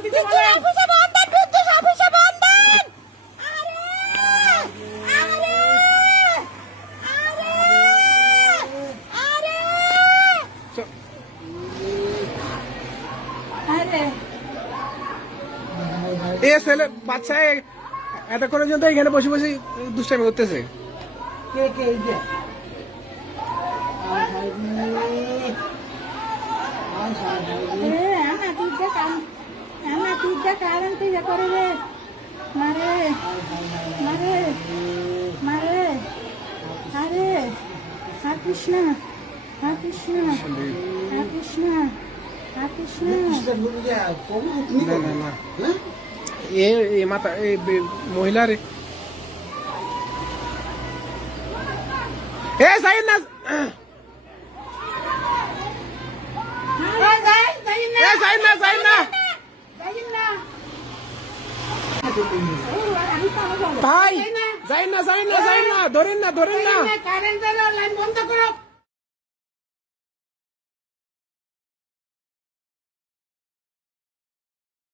অফিসে বন্ধন, বিদ্যুৎ অফিসে বন্ধন। এ ছেলে বাচ্চা এতক্ষণের জন্য এখানে বসে বসে দুষ্টামি করতেছে। কে কে এই যে কারণ তুই যা করে রে মারে মারে মারে আরে হা কৃষ্ণ হা কৃষ্ণ হা কৃষ্ণ হা কৃষ্ণ। না না না এ মাতা মহিলা রে এ সাইন না ভাই যাই না ধরেন না কারেন্টের লাইন বন্ধ করো।